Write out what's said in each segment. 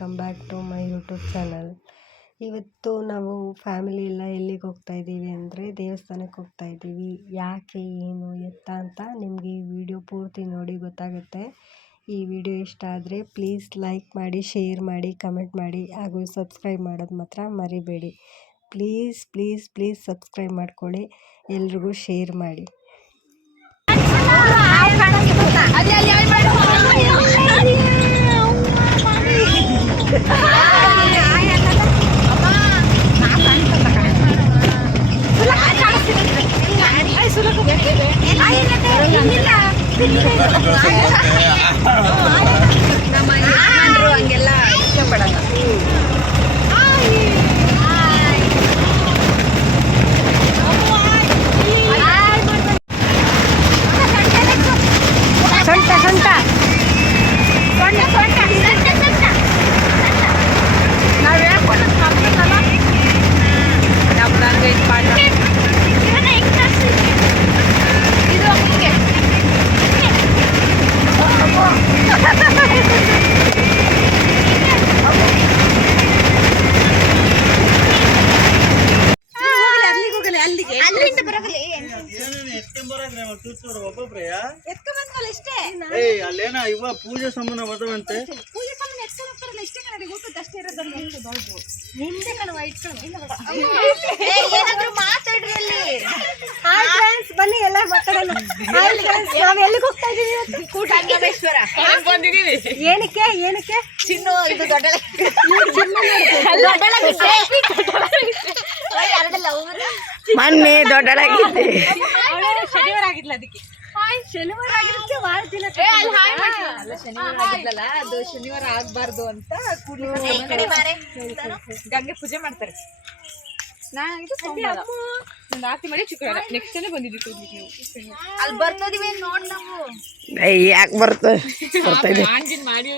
Welcome back to my YouTube channel ಇವತ್ತು ನಾವು family ಎಲ್ಲ ಎಲ್ಲಿಗೆ ಹೋಗ್ತಾ ಇದ್ದೀವಿ ಅಂದರೆ ದೇವಸ್ಥಾನಕ್ಕೆ ಹೋಗ್ತಾ ಇದ್ದೀವಿ. ಯಾಕೆ, ಏನು, ಎತ್ತ ಅಂತ ನಿಮಗೆ ಈ ವಿಡಿಯೋ ಪೂರ್ತಿ ನೋಡಿ ಗೊತ್ತಾಗುತ್ತೆ. ಈ ವಿಡಿಯೋ ಇಷ್ಟ ಆದರೆ ಪ್ಲೀಸ್ ಲೈಕ್ ಮಾಡಿ ಶೇರ್ ಮಾಡಿ ಕಮೆಂಟ್ ಮಾಡಿ, ಹಾಗೂ ಸಬ್ಸ್ಕ್ರೈಬ್ ಮಾಡೋದು ಮಾತ್ರ ಮರಿಬೇಡಿ. ಪ್ಲೀಸ್ ಪ್ಲೀಸ್ ಪ್ಲೀಸ್ ಸಬ್ಸ್ಕ್ರೈಬ್ ಮಾಡ್ಕೊಳ್ಳಿ. ಎಲ್ರಿಗೂ ಶೇರ್ ಮಾಡಿ. ಹಂಗೆಲ್ಲ ಇಷ್ಟಪಡಲ್ಲ ಸೊಂಟ ಸೊಂಟ ನಾವ್ ಹೇಳ್ಕೊಡೋದು ಮಕ್ಕಳನ್ನಲ್ಲ ನಮ್ದು ಹಂಗೆ ಇದು ಪಾಠ ಇದು ಹಿಂಗೆ ಅಲ್ಲಿಂದ ಬರಗಲಿ ಎತ್ಕೊಂಡ್ಬಂದ್ವಲ್ಲ ಇಷ್ಟೇ? ಏಯ್ ಅಲ್ಲೇನ ಇವ ಪೂಜೆ ಸಂಬಂಧ ಬರ್ತವಂತೆ ಪೂಜೆ ಸಂಬಂಧ ಎತ್ಕೊಂಡು ಹೋಗ್ತಾರಲ್ಲ ಇಷ್ಟೇ ಕಣ ಊಟದ ಅಷ್ಟೇ ಇರೋದಲ್ಲ ನಿಂದೆ ಕಣವ ಇಟ್ಕೊಂಡು ಏನಾದ್ರು ಮಾತಾಡ್ರಿ ಅಲ್ಲಿ. ಹಾಯ್ ಫ್ರೆಂಡ್ಸ್ ಬನ್ನಿ ಎಲ್ಲ ಮಾತಾಡೋಣ ಹಾಯ್ ಫ್ರೆಂಡ್ಸ್ ನಾವು ಎಲ್ಲಿಗೆ ಹೋಗ್ತಾ ಇದ್ದೀವಿ ಇವತ್ತು? ಕೂಟಂಗಮೇಶ್ವರ ಬಂದಿದೀವಿ ಏನಕ್ಕೆ ಏನಕ್ಕೆ? ಚಿನ್ನು ಇದು ದೊಡ್ಡ ಮೊನ್ನೆ ದೊಡ್ಡಳಾಗಿದ್ದೆ. ಆಗಿದ್ಲ ಅದಕ್ಕೆ. ಶನಿವಾರ ಆಗಿರುತ್ತೆ ವಾರ ದಿನ ಅಲ್ಲ ಶನಿವಾರ ಆಗಿದ್ದಲ್ಲ ಅದು ಶನಿವಾರ ಆಗ್ಬಾರ್ದು ಅಂತ ಗಂಗೆ ಪೂಜೆ ಮಾಡ್ತಾರೆ. ನಾ ಇದು ಸೋಮವಾರ ಮಾಡಿ ಶುಕ್ರವಾರ. ನೆಕ್ಸ್ಟ್ ಬಂದಿದ್ವಿ ನೀವು. ಅಲ್ಲಿ ಬರ್ತದಿವಿ ನೋಡಿ ನಾವು. ಯಾಕೆ ಆಂಜಿನ್ ಮಾಡಿ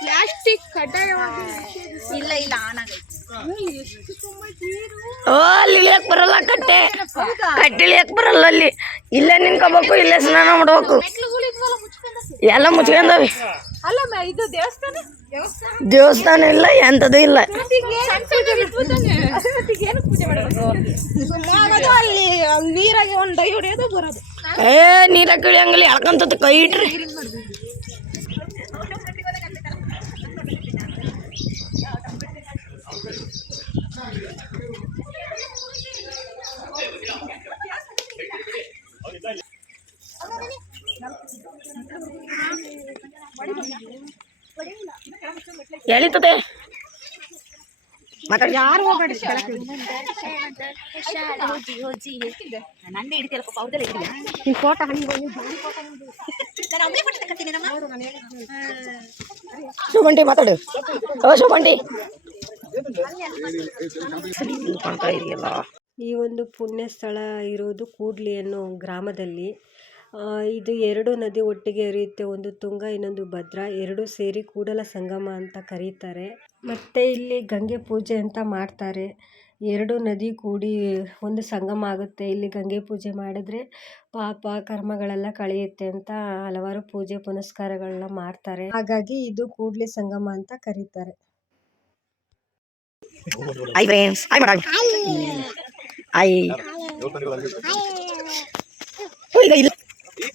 ಪ್ಲಾಸ್ಟಿಕ್ ಕಡ್ಡಾಯವಾಗಿ ಇಲ್ಲ ಇಲ್ಲ ಆನ್ ಆಗೈತೆ ಓ ಅಲ್ಲಿ ಇಳಿಯಕ್ ಬರಲ್ಲ ಕಟ್ಟೆ? ಕಟ್ಟೆ ಇಳಿಯಕ್ ಬರಲ್ಲ ಅಲ್ಲಿ? ಇಲ್ಲೇ ನಿನ್ಕೋಬೇಕು ಇಲ್ಲೇ ಸ್ನಾನ ಮಾಡ್ಬೇಕು. ಎಲ್ಲ ಮುಚ್ಕೊಂಡವಿ. ದೇವಸ್ಥಾನ ಇಲ್ಲ ಎಂಥದ್ದು ಇಲ್ಲ. ಏ ನೀರಾಗಿ ಇಳಿಯಂಗಿಲ್ಲ ಎಳ್ಕೊಂತ ಕೈ ಇಟ್ರಿ. ಎಳಿತದೆ. ಮಾತಾಡಿ. ಯಾರು ಹೋಗಬೇಡಿ ನಂದೇ ಹಿಡಿತಿಲ್ಲ ಪಾಪ ಅವ್ರದೆಲ್ಲ ಹಿಡಿದಿಲ್ಲ ಈ ಫೋಟೋ ಹಣ್ಣು ನಾನು ಅವಳೇ ಫೋಟೋ ತಗೋತೀನಿ ನಮ್ಮ ಶುಭಂಟಿ ಮಾತಾಡು ಓ ಶುಭಂಟಿ ಈ ಒಂದು ಪುಣ್ಯ ಸ್ಥಳ ಇರೋದು ಕೂಡ್ಲಿ ಅನ್ನೋ ಗ್ರಾಮದಲ್ಲಿ. ಇದು ಎರಡು ನದಿ ಒಟ್ಟಿಗೆ ಹರಿಯುತ್ತೆ. ಒಂದು ತುಂಗ ಇನ್ನೊಂದು ಭದ್ರಾ. ಎರಡು ಸೇರಿ ಕೂಡಲ ಸಂಗಮ ಅಂತ ಕರೀತಾರೆ. ಮತ್ತು ಇಲ್ಲಿ ಗಂಗೆ ಪೂಜೆ ಅಂತ ಮಾಡ್ತಾರೆ. ಎರಡು ನದಿ ಕೂಡಿ ಒಂದು ಸಂಗಮ ಆಗುತ್ತೆ. ಇಲ್ಲಿ ಗಂಗೆ ಪೂಜೆ ಮಾಡಿದ್ರೆ ಪಾಪ ಕರ್ಮಗಳೆಲ್ಲ ಕಳೆಯುತ್ತೆ ಅಂತ ಹಲವಾರು ಪೂಜೆ ಪುನಸ್ಕಾರಗಳನ್ನ ಮಾಡ್ತಾರೆ. ಹಾಗಾಗಿ ಇದು ಕೂಡ್ಲಿ ಸಂಗಮ ಅಂತ ಕರೀತಾರೆ. ಐ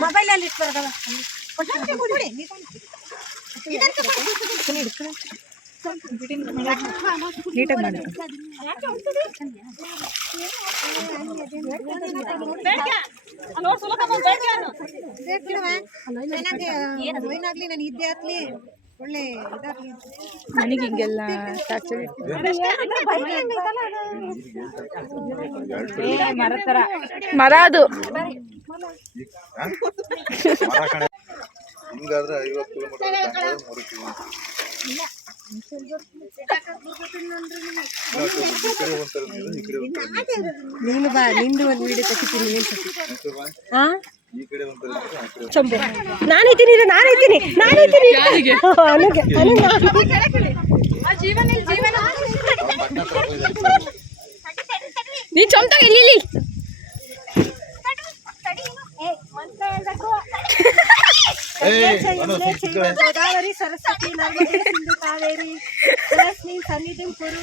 ಮೊಬೈಲಲ್ಲಿ ಇಟ್ಬಾರ್ದವ ನೀಟಾಗಿ ಮಾಡಿ ಏನಾಗ್ಲಿ ನಾನು ಇದ್ದೆ ಹತ್ಲಿ ನನಗೆ ಹಿಂಗೆಲ್ಲ ಟಾರ್ಚರ್ ಮರ ಅದು. ಹಿಂಗಾದ್ರೆ ಐವತ್ತು ಕಿಲೋಮೀಟರ್ ಮೂರು ಕಿಲೋಮೀಟರ್ ನೀನು ಬಾ ನಿಂದು ಒಂದು ವಿಡಿಯೋ ತೆಗಿತೀನಿ. ಹಾ ಚಂಬು. ನಾನಿದ್ದೀನಿ ಇಲ್ಲ ನಾನಿದ್ದೀನಿ ನಾನಿದ್ದೀನಿ ಅನುಗೆ ಅನು ನಾನು ನೀ ಚೊಮ್ತಾಗ ಇಲ್ಲಿ. ಗೋದಾವರಿ ಸರಸ್ವತಿ ಕಾವೇರಿ ಸನ್ನಿಧಿಂ ಕುರು